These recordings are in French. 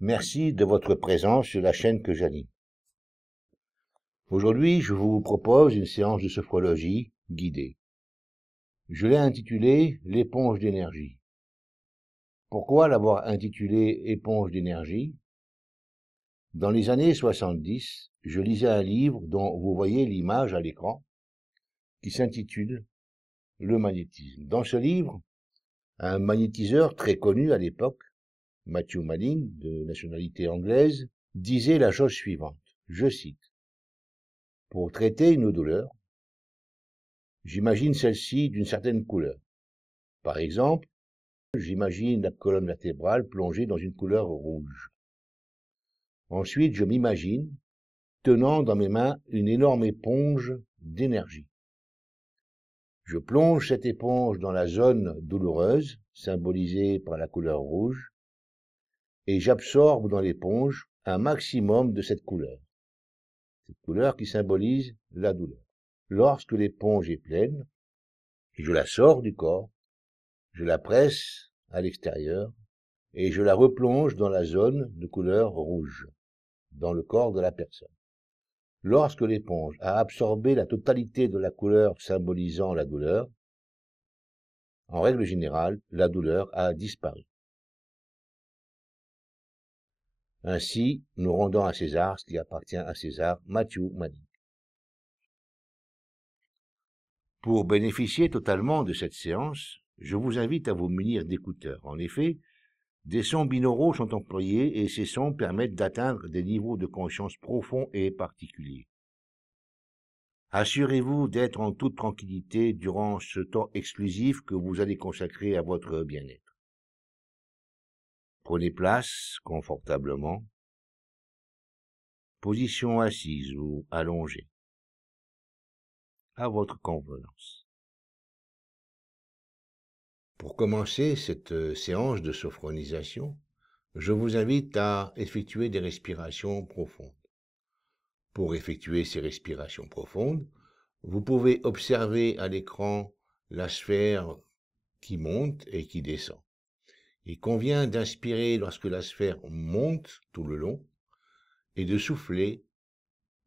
Merci de votre présence sur la chaîne que j'anime. Aujourd'hui, je vous propose une séance de sophrologie guidée. Je l'ai intitulée « L'éponge d'énergie ». Pourquoi l'avoir intitulée « Éponge d'énergie » ? Dans les années 70, je lisais un livre dont vous voyez l'image à l'écran, qui s'intitule « Le magnétisme ». Dans ce livre, un magnétiseur très connu à l'époque, Matthew Malling, de nationalité anglaise, disait la chose suivante, je cite, « Pour traiter une douleur, j'imagine celle-ci d'une certaine couleur. Par exemple, j'imagine la colonne vertébrale plongée dans une couleur rouge. Ensuite, je m'imagine tenant dans mes mains une énorme éponge d'énergie. Je plonge cette éponge dans la zone douloureuse, symbolisée par la couleur rouge, et j'absorbe dans l'éponge un maximum de cette couleur qui symbolise la douleur. Lorsque l'éponge est pleine, je la sors du corps, je la presse à l'extérieur et je la replonge dans la zone de couleur rouge, dans le corps de la personne. Lorsque l'éponge a absorbé la totalité de la couleur symbolisant la douleur, en règle générale, la douleur a disparu. Ainsi, nous rendons à César ce qui appartient à César, Matthew Malling. Pour bénéficier totalement de cette séance, je vous invite à vous munir d'écouteurs. En effet, des sons binauraux sont employés et ces sons permettent d'atteindre des niveaux de conscience profonds et particuliers. Assurez-vous d'être en toute tranquillité durant ce temps exclusif que vous allez consacrer à votre bien-être. Prenez place confortablement, position assise ou allongée, à votre convenance. Pour commencer cette séance de sophronisation, je vous invite à effectuer des respirations profondes. Pour effectuer ces respirations profondes, vous pouvez observer à l'écran la sphère qui monte et qui descend. Il convient d'inspirer lorsque la sphère monte tout le long et de souffler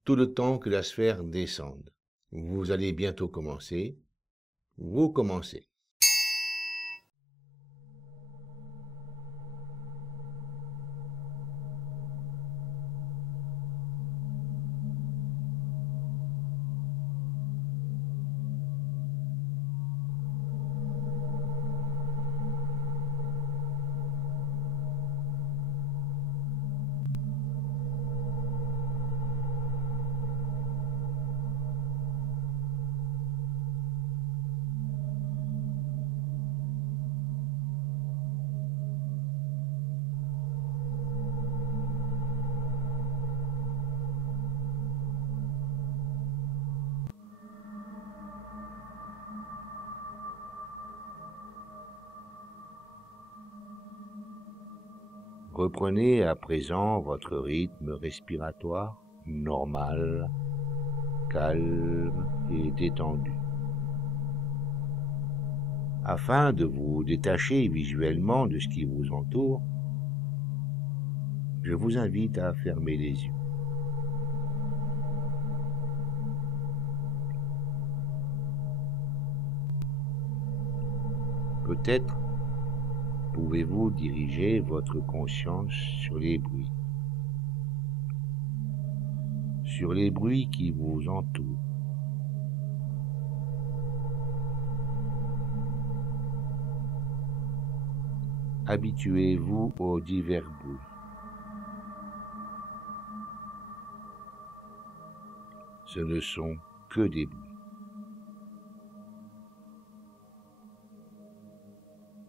tout le temps que la sphère descende. Vous allez bientôt commencer. Vous commencez. Reprenez à présent votre rythme respiratoire normal, calme et détendu. Afin de vous détacher visuellement de ce qui vous entoure, je vous invite à fermer les yeux. Peut-être pouvez-vous diriger votre conscience sur les bruits qui vous entourent. Habituez-vous aux divers bruits. Ce ne sont que des bruits.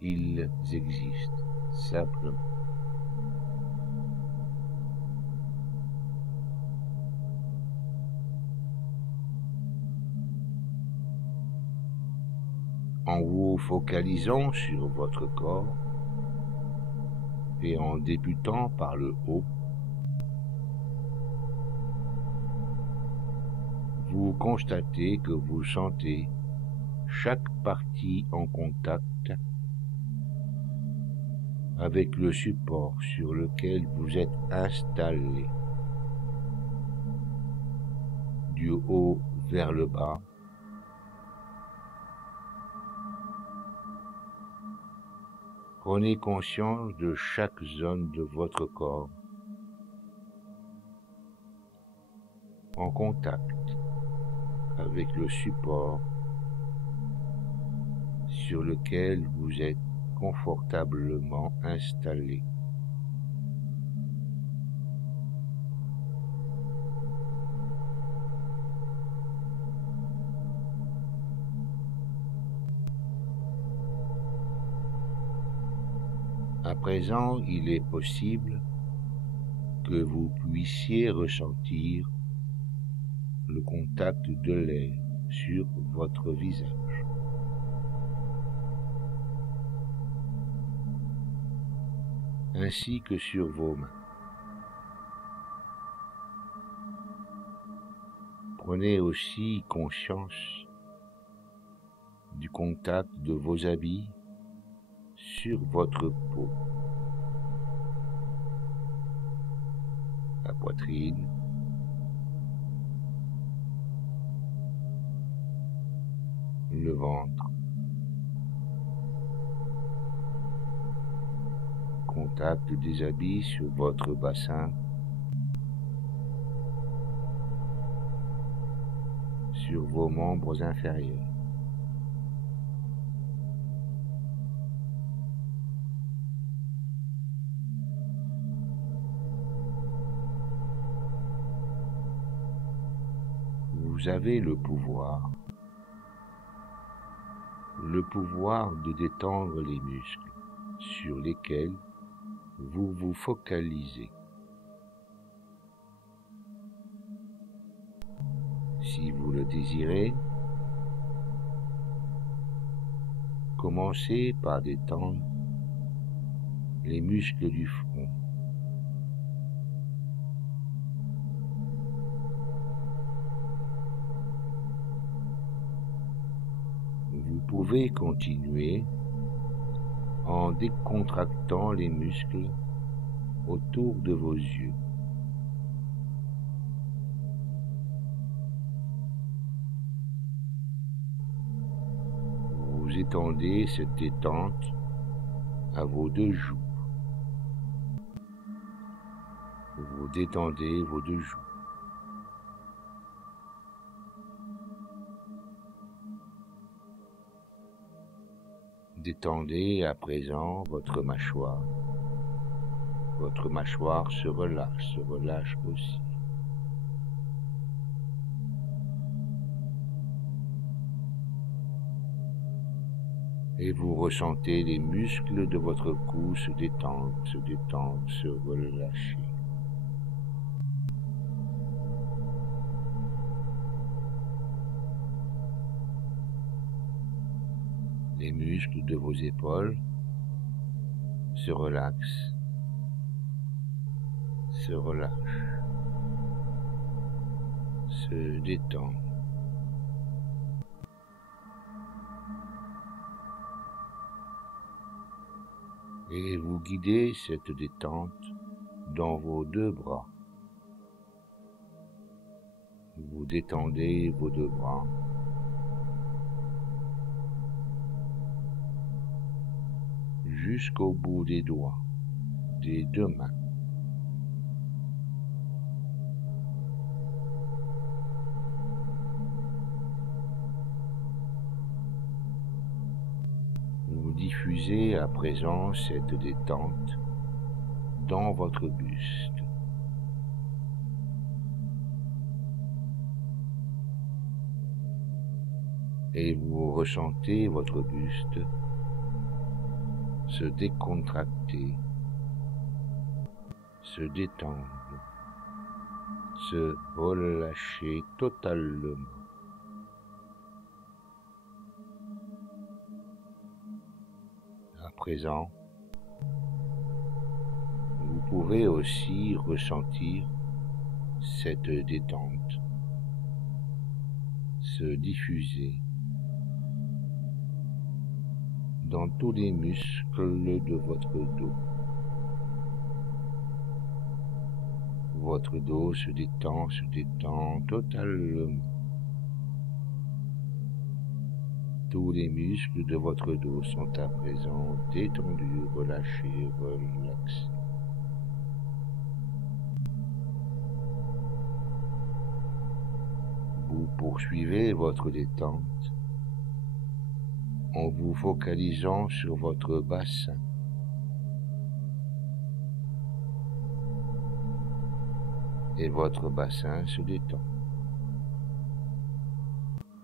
Ils existent simplement. En vous focalisant sur votre corps et en débutant par le haut, vous constatez que vous sentez chaque partie en contact avec le support sur lequel vous êtes installé, du haut vers le bas. Prenez conscience de chaque zone de votre corps en contact avec le support sur lequel vous êtes confortablement installé. À présent, il est possible que vous puissiez ressentir le contact de l'air sur votre visage. Ainsi que sur vos mains. Prenez aussi conscience du contact de vos habits sur votre peau, la poitrine, le ventre, contact des habits sur votre bassin, sur vos membres inférieurs. Vous avez le pouvoir de détendre les muscles sur lesquels vous vous focalisez. Si vous le désirez, commencez par détendre les muscles du front. Vous pouvez continuer en décontractant les muscles autour de vos yeux. Vous étendez cette détente à vos deux joues. Vous détendez vos deux joues. Détendez à présent votre mâchoire. Votre mâchoire se relâche aussi. Et vous ressentez les muscles de votre cou se détendre, se relâcher. Les muscles de vos épaules se relaxent, se relâchent, se détendent. Et vous guidez cette détente dans vos deux bras. Vous détendez vos deux bras. Jusqu'au bout des doigts, des deux mains. Vous diffusez à présent cette détente dans votre buste. Et vous ressentez votre buste se décontracter, se détendre, se relâcher totalement. À présent, vous pouvez aussi ressentir cette détente se diffuser dans tous les muscles de votre dos. Votre dos se détend totalement. Tous les muscles de votre dos sont à présent détendus, relâchés, relaxés. Vous poursuivez votre détente en vous focalisant sur votre bassin. Et votre bassin se détend,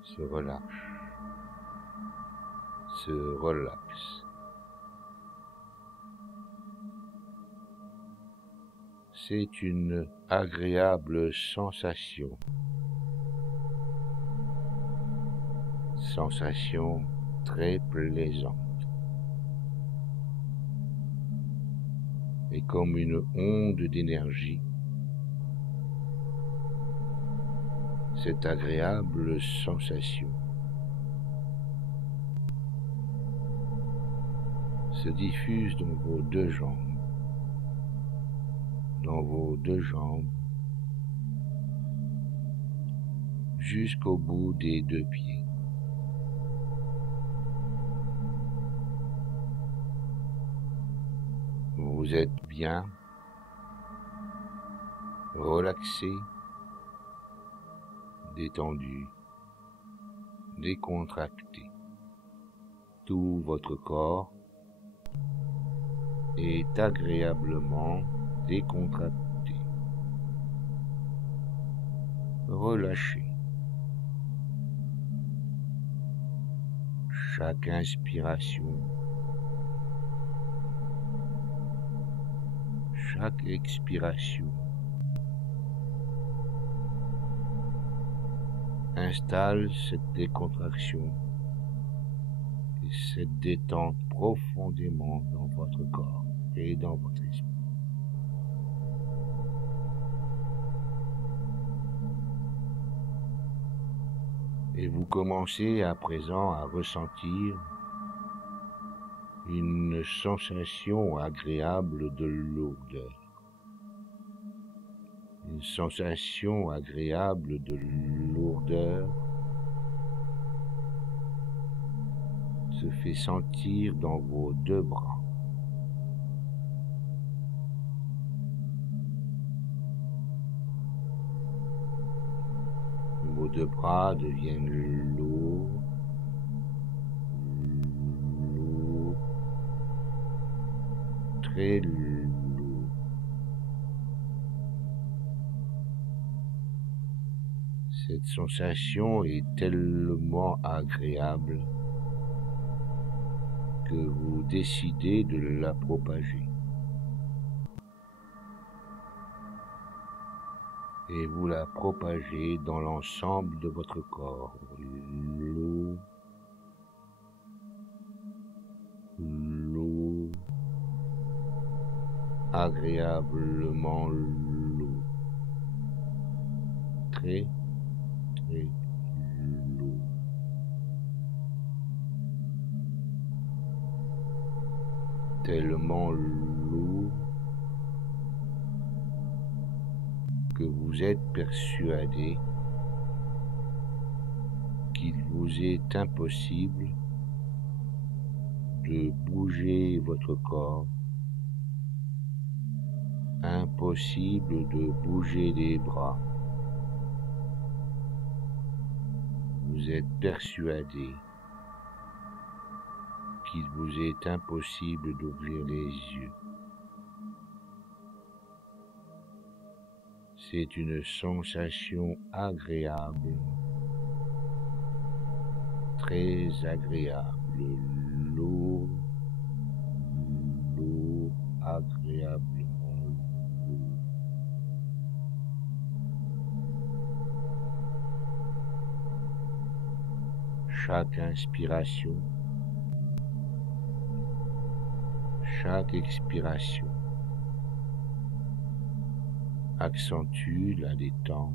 se relâche, se relaxe. C'est une agréable sensation. Sensation très plaisante. Et comme une onde d'énergie, cette agréable sensation se diffuse dans vos deux jambes, jusqu'au bout des deux pieds. Vous êtes bien, relaxé, détendu, décontracté. Tout votre corps est agréablement décontracté, relâché. Chaque inspiration, chaque expiration installe cette décontraction et cette détente profondément dans votre corps et dans votre esprit. Et vous commencez à présent à ressentir une sensation agréable de lourdeur. Une sensation agréable de lourdeur se fait sentir dans vos deux bras. Vos deux bras deviennent lourds, très lourds. Cette sensation est tellement agréable que vous décidez de la propager. Et vous la propagez dans l'ensemble de votre corps. L'eau, agréablement lourd, très lourd. Tellement lourd que vous êtes persuadé qu'il vous est impossible de bouger votre corps, impossible de bouger les bras. Vous êtes persuadé qu'il vous est impossible d'ouvrir les yeux. C'est une sensation agréable, très agréable, lourd, agréablement lourd. Chaque inspiration, chaque expiration accentue la détente,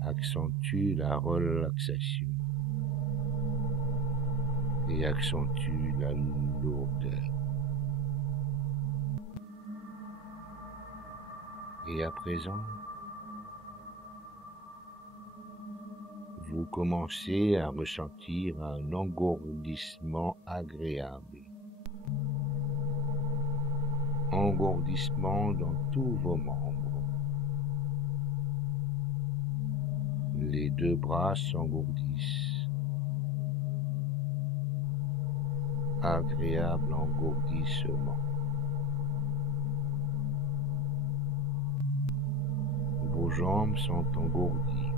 accentue la relaxation et accentue la lourdeur. Et à présent, vous commencez à ressentir un engourdissement agréable. Engourdissement dans tous vos membres. Les deux bras s'engourdissent. Agréable engourdissement. Vos jambes sont engourdies.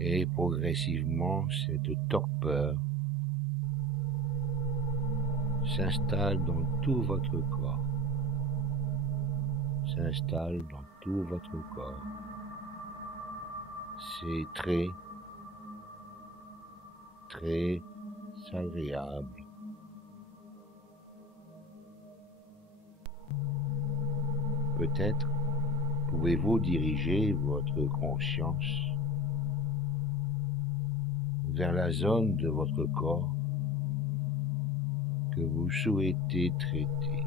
Et progressivement, cette torpeur s'installe dans tout votre corps. S'installe dans tout votre corps. C'est très agréable. Peut-être pouvez-vous diriger votre conscience vers la zone de votre corps que vous souhaitez traiter.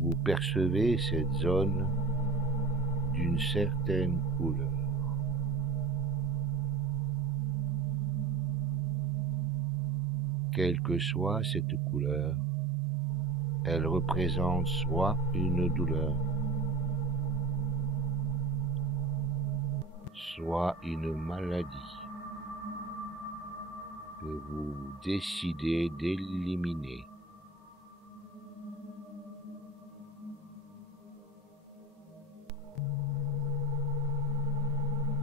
Vous percevez cette zone d'une certaine couleur. Quelle que soit cette couleur, elle représente soit une douleur, soit une maladie que vous décidez d'éliminer.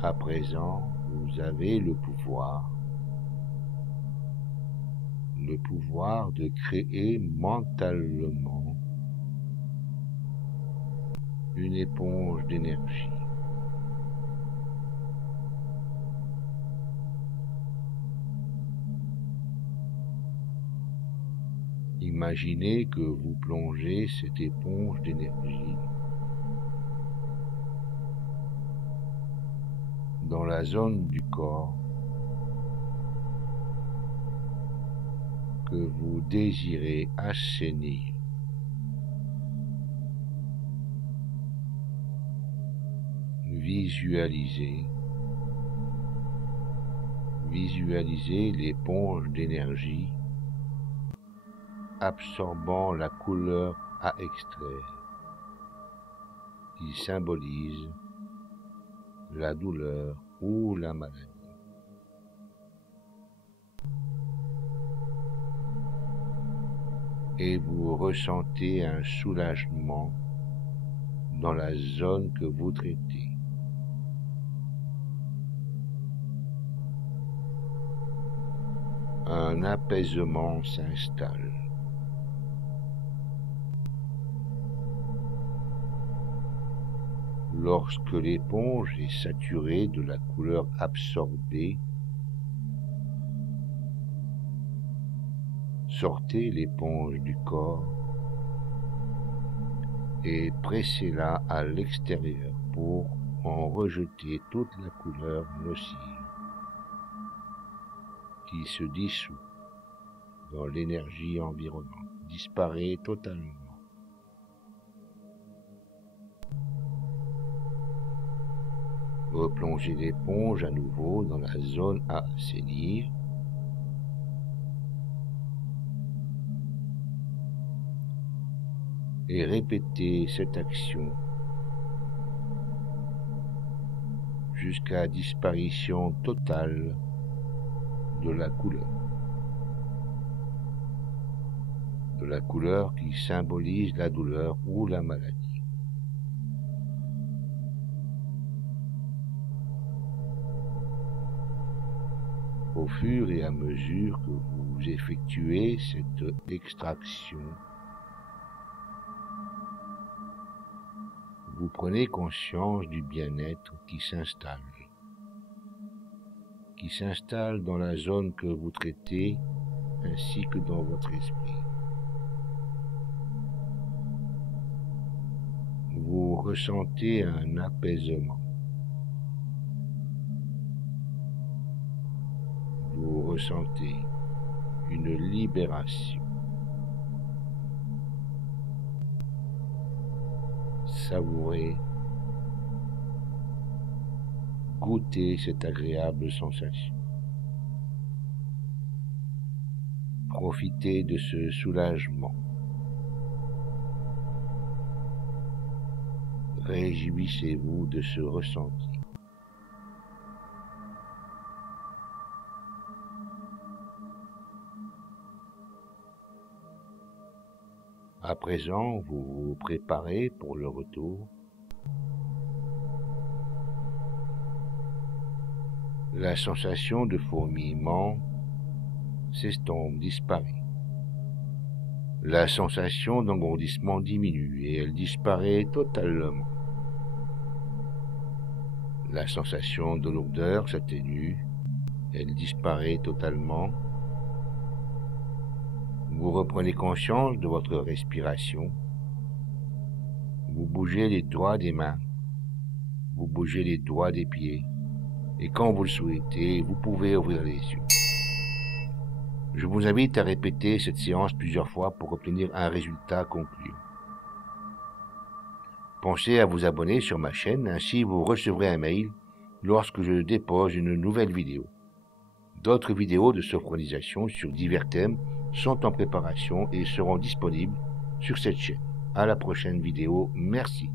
À présent, vous avez le pouvoir de créer mentalement une éponge d'énergie. Imaginez que vous plongez cette éponge d'énergie dans la zone du corps que vous désirez assainir. Visualisez l'éponge d'énergie absorbant la couleur à extraire qui symbolise la douleur ou la maladie. Et vous ressentez un soulagement dans la zone que vous traitez. Un apaisement s'installe. Lorsque l'éponge est saturée de la couleur absorbée, sortez l'éponge du corps et pressez-la à l'extérieur pour en rejeter toute la couleur nocive qui se dissout dans l'énergie environnante, disparaît totalement. Replongez l'éponge à nouveau dans la zone à assainir. Et répétez cette action jusqu'à disparition totale de la couleur qui symbolise la douleur ou la maladie. Au fur et à mesure que vous effectuez cette extraction, vous prenez conscience du bien-être qui s'installe dans la zone que vous traitez ainsi que dans votre esprit. Vous ressentez un apaisement. ressentez une libération. Savourez, goûtez cette agréable sensation. Profitez de ce soulagement. Réjouissez-vous de ce ressenti. À présent, vous vous préparez pour le retour. La sensation de fourmillement s'estompe, disparaît. La sensation d'engourdissement diminue et elle disparaît totalement. La sensation de lourdeur s'atténue, elle disparaît totalement. Vous reprenez conscience de votre respiration. Vous bougez les doigts des mains. Vous bougez les doigts des pieds. Et quand vous le souhaitez, vous pouvez ouvrir les yeux. Je vous invite à répéter cette séance plusieurs fois pour obtenir un résultat concluant. Pensez à vous abonner sur ma chaîne, ainsi vous recevrez un mail lorsque je dépose une nouvelle vidéo. D'autres vidéos de sophronisation sur divers thèmes sont en préparation et seront disponibles sur cette chaîne. À la prochaine vidéo, merci.